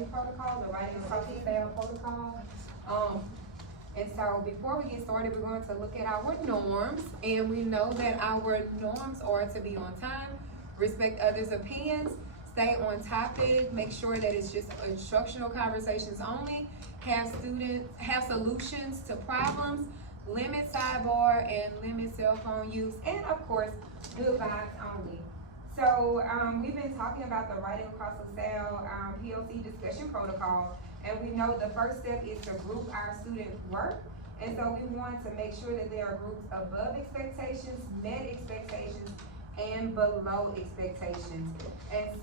writing protocol, the writing across the cell protocol. And so before we get started, we're going to look at our norms, and we know that our norms are to be on time, respect others' opinions, stay on topic, make sure that it's just instructional conversations only, have solutions to problems, limit sidebar and limit cell phone use, and of course, good vibes only. So we've been talking about the writing across the cell PLC discussion protocol, and we know the first step is to group our student work. And so we want to make sure that there are groups above expectations, met expectations, and below expectations. And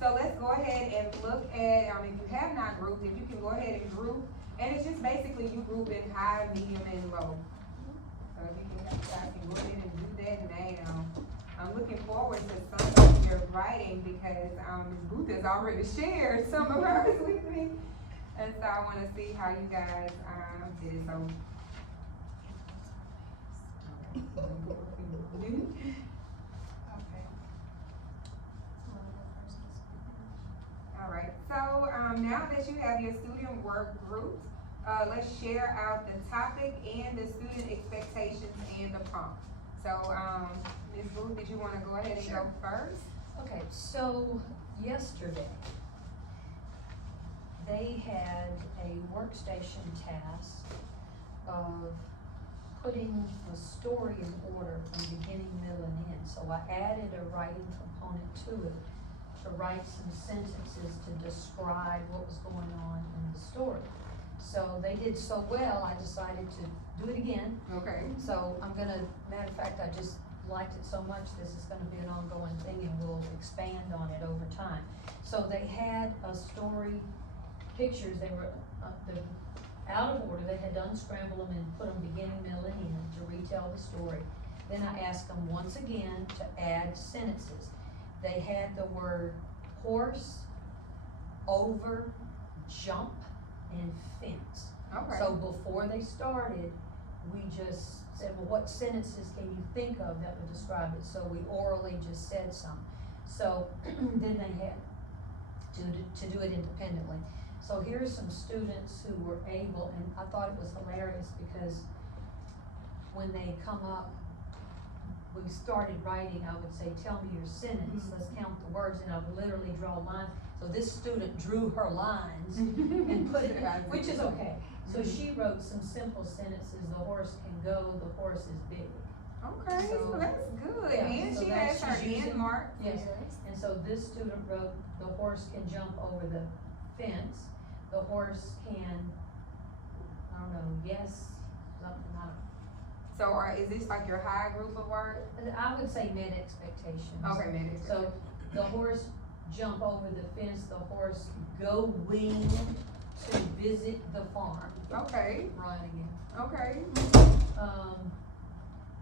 so let's go ahead and look at, if you have not grouped, if you can go ahead and group, and it's just basically you group in high, medium, and low. So if you guys can go ahead and do that now. I'm looking forward to some of your writing because Ms. Booth has already shared some of hers with me. And so I want to see how you guys did it. So all right, so now that you have your student work grouped, let's share out the topic and the student expectations and the prompt. So, Ms. Booth, did you want to go ahead and go first? Okay, so yesterday, they had a workstation task of putting the story in order from beginning, middle, and end. So I added a writing component to it to write some sentences to describe what was going on in the story. So they did so well, I decided to do it again. Okay. So I'm gonna, matter of fact, I just liked it so much, this is gonna be an ongoing thing and we'll expand on it over time. So they had a story, pictures, they were out of order, they had to unscramble them and put them beginning, middle, and end to retell the story. Then I asked them once again to add sentences. They had the word horse, over, jump, and fence. Okay. So before they started, we just said, well, what sentences can you think of that would describe it? So we orally just said some. So then they had to do it independently. So here's some students who were able, and I thought it was hilarious because when they come up, we started writing, I would say, tell me your sentence, let's count the words, and I would literally draw lines. So this student drew her lines and put it, which is okay. So she wrote some simple sentences, the horse can go, the horse is big. Okay, so that's good. Yeah, And so she has her end mark. Yes, and so this student wrote, the horse can jump over the fence, the horse can, I don't know, yes, something, I don't know. So is this like your high group of work? I would say met expectations. Okay, met expectations. So the horse jump over the fence, the horse go wing to visit the farm. Okay. Ryan again. Okay.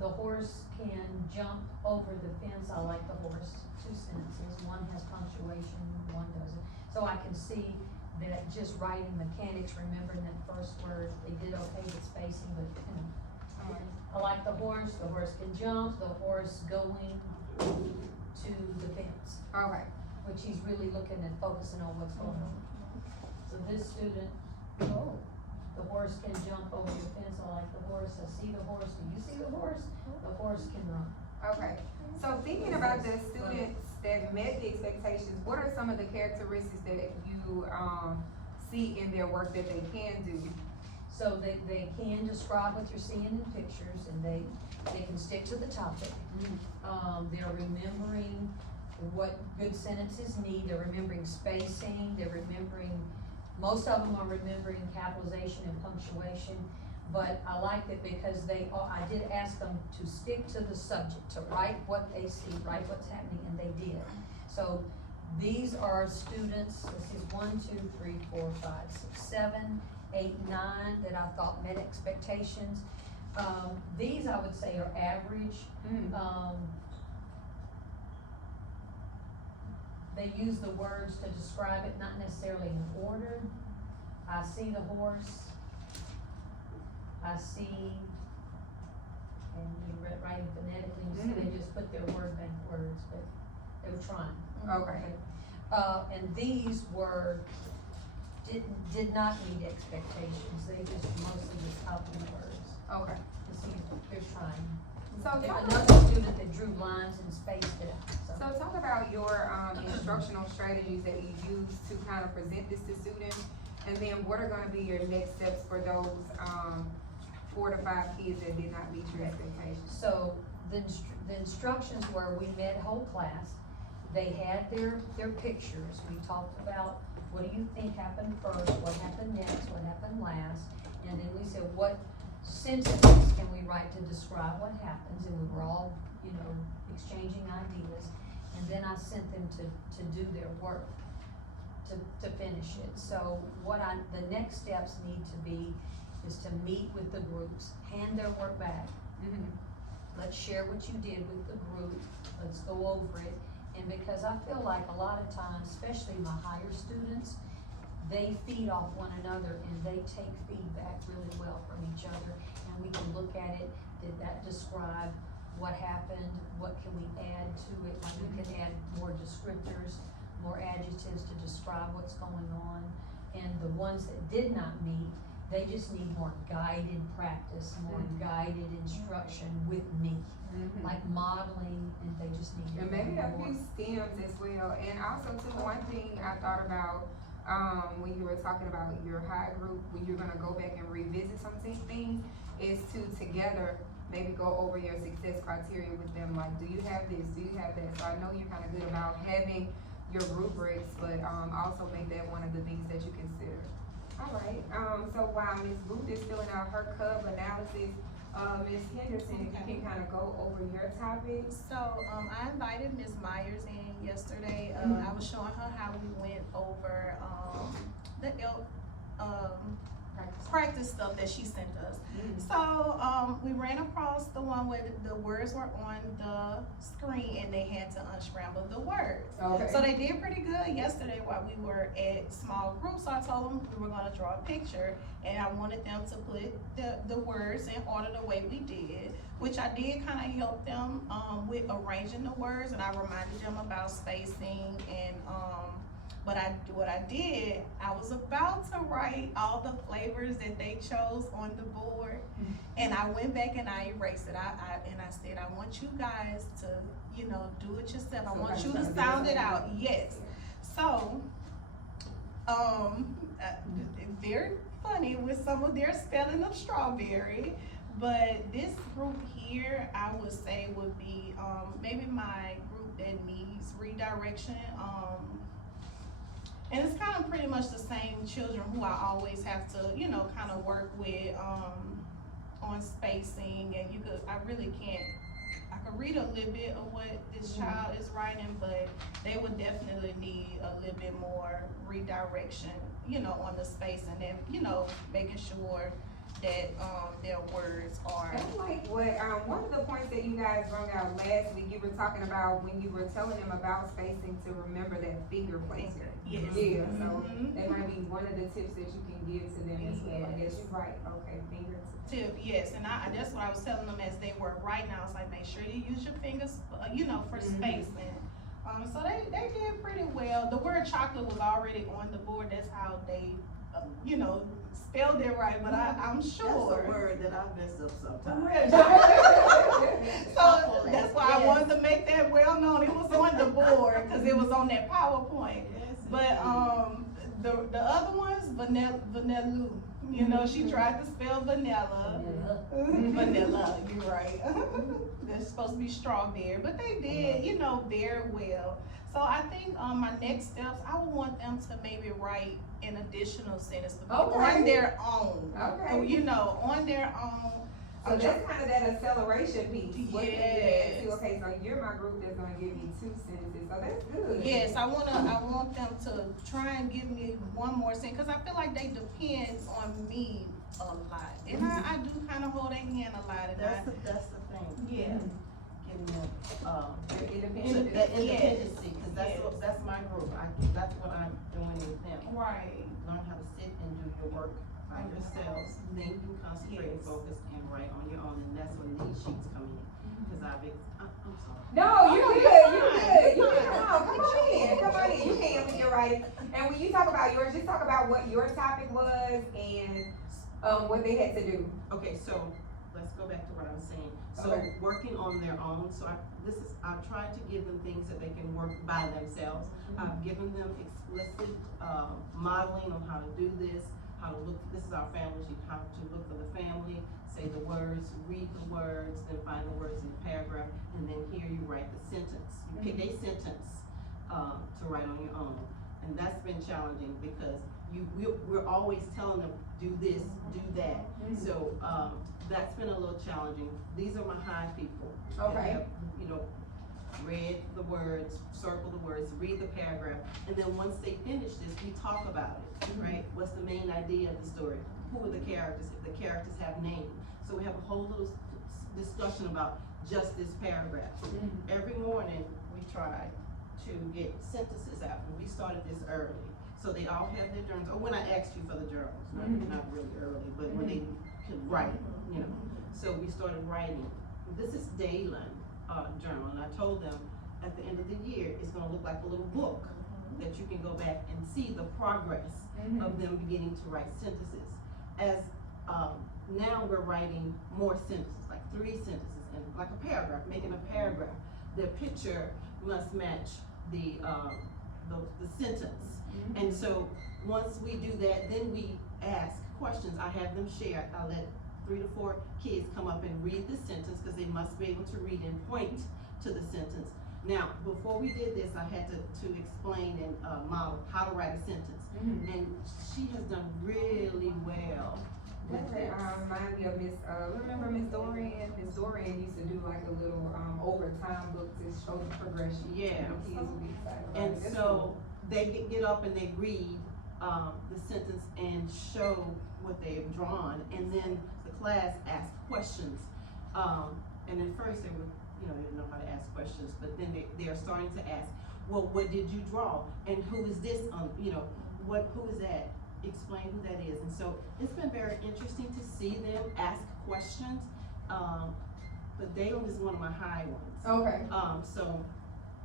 The horse can jump over the fence. I like the horse. 2 sentences. One has punctuation, one doesn't. So I can see that just writing mechanics, remembering that first word, they did okay with spacing, but you know. I like the horse can jump, the horse going to the fence. Okay. Which he's really looking and focusing on what's going on. So this student, the horse can jump over the fence, I like the horse, I see the horse, do you see the horse? The horse can run. Okay. So thinking about the students that met the expectations, what are some of the characteristics that you see in their work that they can do? So they can describe what you're seeing in pictures, and they can stick to the topic. They're remembering what good sentences need, they're remembering spacing, they're remembering, most of them are remembering capitalization and punctuation, but I liked it because I did ask them to stick to the subject, to write what they see, write what's happening, and they did. So these are students, this is 1, 2, 3, 4, 5, 6, 7, 8, 9 that I thought met expectations. These I would say are average. They use the words to describe it, not necessarily in order. I see the horse. I see, and you're writing phonetically, you see they just put their word backwards, but they were trying. Okay. And these did not meet expectations, they just mostly just copied words. Okay. You see, they're trying. So There's talk another student that drew lines and spaced it out, So talk about your instructional strategies that you use to kind of present this to students, and then what are gonna be your next steps for those 4 to 5 kids that did not meet your expectations? So the instructions were, we met whole class, they had their pictures, we talked about what do you think happened first, what happened next, what happened last, and then we said, what sentences can we write to describe what happens, and we were all, exchanging ideas, and then I sent them to do their work, to finish it. So the next steps need to be, is to meet with the groups, hand their work back. Let's share what you did with the group, let's go over it, and because I feel like a lot of times, especially my higher students, they feed off one another and they take feedback really well from each other, and we can look at it, did that describe what happened, what can we add to it, like we can add more descriptors, more adjectives to describe what's going on, and the ones that did not meet, they just need more guided practice, more guided instruction with me, like modeling, and they just need And maybe a few stems as well, and also too, one thing I thought about, when you were talking about your high group, when you're gonna go back and revisit some things, is to together maybe go over your success criteria with them, like, do you have this, do you have that? So I know you're kinda good about having your rubrics, but also make that one of the things that you consider. Alright, so while Ms. Booth is filling out her cub analysis, Ms. Henderson, if you can kinda go over your topics. So, I invited Ms. Myers in yesterday, I was showing her how we went over, the practice stuff that she sent us. So, we ran across the one where the words were on the screen and they had to unscramble the words. Okay. So they did pretty good yesterday while we were at small groups. So I told them we were gonna draw a picture and I wanted them to put the words in order the way we did, which I did kinda help them, with arranging the words, and I reminded them about spacing and, what I did, I was about to write all the flavors that they chose on the board, and I went back and I erased it. I said, I want you guys to, do it yourself. I want you to sound it out. Yes. So, very funny with some of their spelling of strawberry, but this group here, I would say would be, maybe my group that needs redirection, and it's kind of pretty much the same children who I always have to, kind of work with, on spacing, and I could read a little bit of what this child is writing, but they would definitely need a little bit more redirection, on the spacing and, making sure that, their words are. That's like what, one of the points that you guys brought out last week, you were talking about when you were telling them about spacing to remember that finger placement. Yes. Yeah, so that might be one of the tips that you can give to them as well. I guess you're right, okay, finger Tip, yes, and that's what I was telling them as they were writing. I was like, make sure you use your fingers, for spacing. So they did pretty well. The word chocolate was already on the board. That's how they, spelled it right. But I'm sure. That's a word that I mess up sometimes. So that's why I wanted to make that well known. It was on the board because it was on that PowerPoint. But the other ones, vanilla. She tried to spell vanilla. Vanilla, you're right. They're supposed to be strawberry, but they did, very well. So I think my next steps, I would want them to maybe write an additional sentence on their own. Okay. On their own. So that's kind of that acceleration piece. Yes. Okay, so you're my group that's gonna give me 2 sentences, so that's good. Yes, I want them to try and give me one more sentence, because I feel like they depend on me a lot. And I do kind of hold their hand a lot. And That's the thing. Yeah. Giving them, Independent. that independency, cause that's my group. That's what I'm doing with them. Right. Learn how to sit and do your work by yourselves, then you can concentrate and focus and write on your own, and that's when these sheets come in. Cause I'm sorry. No, you're good, you're good, you're you're fine. good. Come on in, you can with your writing. And when you talk about yours, just talk about what your topic was and, what they had to do. Okay, so let's go back to what I was saying. So Okay. working on their own, so I've tried to give them things that they can work by themselves. I've given them explicit, modeling on how to do this, how to look, this is our family sheet, how to look for the family, say the words, read the words, then find the words in the paragraph, and then here you write the sentence. You pick a sentence, to write on your own. And that's been challenging because we're always telling them, do this, do that. So, that's been a little challenging. These are my high people. that Okay. have, read the words, circle the words, read the paragraph, and then once they finish this, we talk about it, right? What's the main idea of the story? Who are the characters, if the characters have names? So we have a whole little discussion about just this paragraph. Every morning, we try to get sentences out, and we started this early. So they all have their journals, or when I asked you for the journals, not really early, but when they could write, So we started writing. This is Dayland, journal, and I told them at the end of the year, it's gonna look like a little book that you can go back and see the progress of them beginning to write sentences. As, now we're writing more sentences, like 3 sentences, and like a paragraph, making a paragraph. The picture must match the sentence. And so, once we do that, then we ask questions. I have them share, I let 3 to 4 kids come up and read the sentence, because they must be able to read and point to the sentence. Now, before we did this, I had to explain and model how to write a sentence. And she has done really well with That this. remind me of remember Miss Dorian? Miss Dorian used to do like a little, overtime book to show the progression. Yeah. And the kids would be excited about And it. That's so, cool. they get up and they read, the sentence and show what they've drawn, and then the class asks questions. And at first they were, they didn't know how to ask questions, but then they're starting to ask, well, what did you draw? And who is this, who is that? Explain who that is. And so, it's been very interesting to see them ask questions, but Dalen is one of my high ones. Okay. So,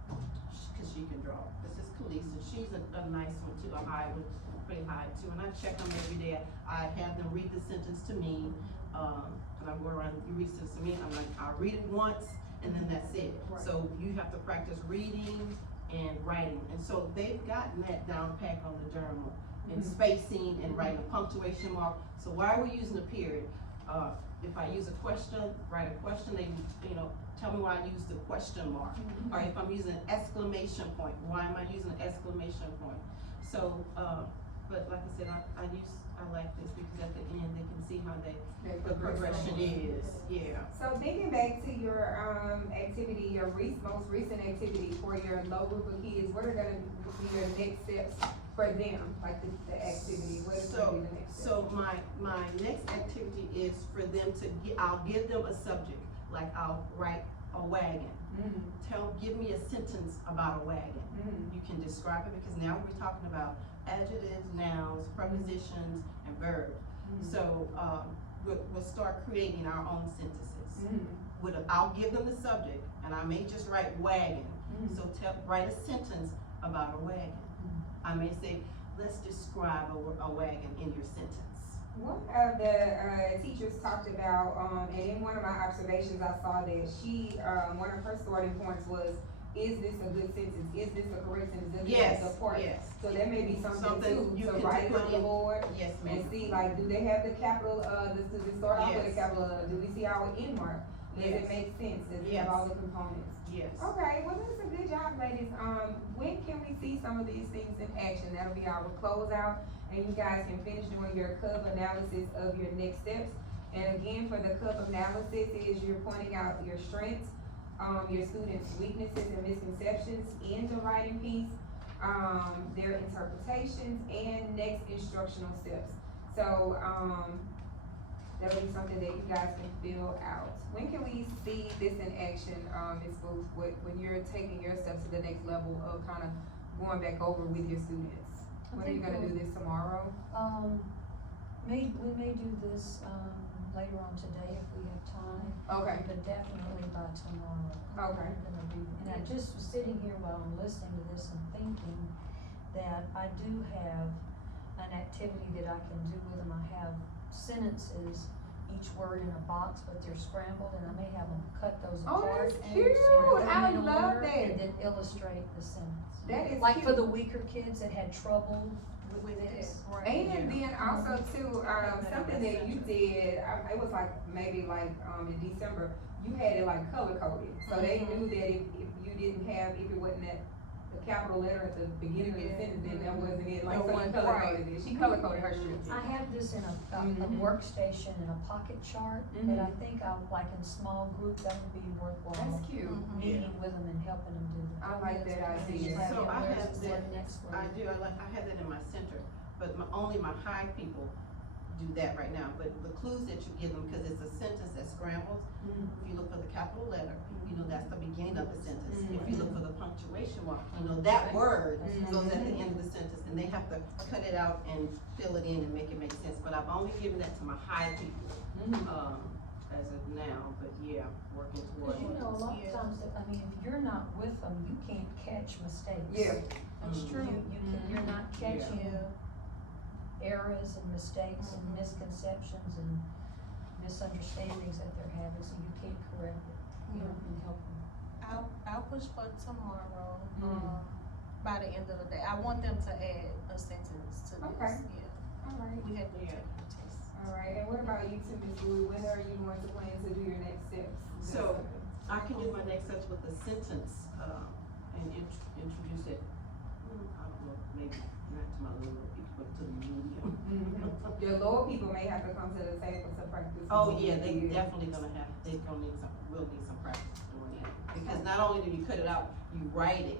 cause she can draw. This is Khaleesa, she's a nice one too, a high one, pretty high too, and I check them every day. I have them read the sentence to me, and I go around, you read the sentence to me, I'm like, I'll read it once, and then that's it. Right. So you have to practice reading and writing, and so they've gotten that down pat on the journal, and spacing and writing a punctuation mark. So why are we using a period? If I use a question, write a question, they, tell me why I use the question mark. Or if I'm using an exclamation point, why am I using an exclamation point? So, but like I said, I like this because at the end, they can see how the progression is, yeah. So thinking back to your, activity, your most recent activity for your low group of kids, what are gonna be your next steps for them, like the activity, what is gonna be the next step? So my next activity is for them to I'll give them a subject, like I'll write a wagon. Give me a sentence about a wagon. You can describe it, because now we're talking about adjectives, nouns, prepositions, and verbs. So, we'll start creating our own sentences. I'll give them the subject, and I may just write wagon. So write a sentence about a wagon. I may say, let's describe a wagon in your sentence. One of the teachers talked about, and in one of my observations, I saw that she, one of her starting points was, is this a good sentence? Is this a correct sentence? Does it have support? Yes. So that may be something too, you to can write it put on the in. board Yes, and ma'am. see, like, do they have the capital, does it start off with a Yes. capital, do we see our end mark? Does Yes. it make sense? Does it Yes. have all the components? Yes. Okay, well, that's a good job, ladies. When can we see some of these things in action? That'll be our closeout, and you guys can finish doing your cub analysis of your next steps. And again, for the cub analysis, is you're pointing out your strengths, your students' weaknesses and misconceptions in the writing piece, their interpretations, and next instructional steps. So, that'll be something that you guys can fill out. When can we see this in action, Ms. Booth, when you're taking your steps to the next level of kind of going back over with your students? When are you gonna do this tomorrow? We may do this, later on today if we have time, Okay, but definitely by tomorrow. Okay. I'm gonna do, and I just was sitting here while I'm listening to this and thinking that I do have an activity that I can do with them. I have sentences, each word in a box, but they're scrambled, and I may have them cut those oh, apart. that's and cute, put them I in love order, that. And then illustrate the sentence. That is Like for cute. the weaker kids that had trouble with this. And then also too, something that you did, it was like, maybe like, in December, you had it like color coded. So they knew that if you didn't have, if it wasn't that, the capital letter at the beginning of the sentence, then that wasn't it, like, so you color coded it. She color coded her strips. I have this in a Mhm. workstation and a pocket chart, but I think I'll, like in small group, that would be worthwhile. That's cute. Meeting with them and helping them do that. I like that idea. So I have Where's that, the next one? I do, I have that in my center, but only my high people do that right now, but the clues that you give them, because it's a sentence that scrambles, if you look for the capital letter, you know, that's the beginning of the sentence. If you look for the punctuation mark, you know, that word goes at the end of the sentence, and they have to cut it out and fill it in and make it make sense, but I've only given that to my high people, as of now, but yeah, working towards. Cause you know, a lot of times, I mean, if you're not with them, you can't catch mistakes. Yeah. That's true. You're not catching errors and mistakes and misconceptions and misunderstandings that they're having, so you can't correct it. You know, and help them. I'll push for tomorrow, by the end of the day. I want them to add a sentence to this, Okay. yeah. Alright. We have to take the test. Alright, and what about you two, Ms. Louie? When are you going to plan to do your next steps? So, I can do my next steps with the sentence, and introduce it, I don't know, maybe not to my little people, but to the medium. Your lower people may have to come to the table to practice. Oh, yeah, they definitely they're gonna need will need some practice doing that. Because not only do you cut it out, you write it,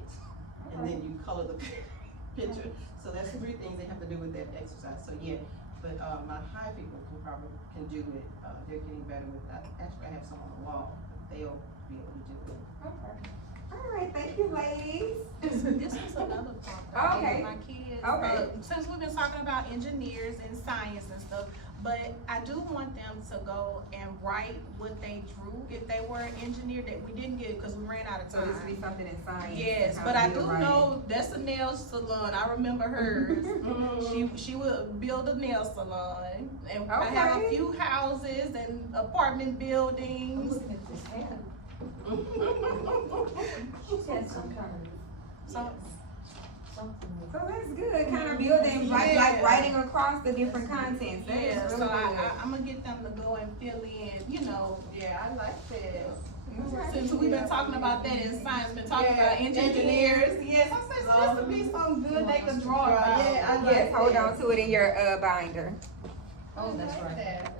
and then you color the picture. So that's 3 things they have to do with that exercise, so yeah. But, my high people can do it, they're getting better with that. Actually, I have some on the wall, they'll be able to do it. Okay. Alright, thank you, ladies. This was another part. Okay. My kids, Okay. since we've been talking about engineers and science and stuff, but I do want them to go and write what they drew if they were an engineer that we didn't get because we ran out of So time. this would be something in science. Yes, and but how I to do write it. know that's a nail salon. I remember hers. She would build a nail salon, and I have a Okay. few houses and apartment I'm buildings. looking at this hat. She's had some kind of, something with. So that's good, kind of building, like writing across the different contents. That is Yeah, really so good. I'm gonna get them to go and fill in. You know, yeah, I like this. Okay. Since we've been talking about that in science, been talking about engineers. Yes, I said so this would be something good they could draw about. Yes, hold on to it in your binder. Oh, that's I like right. that.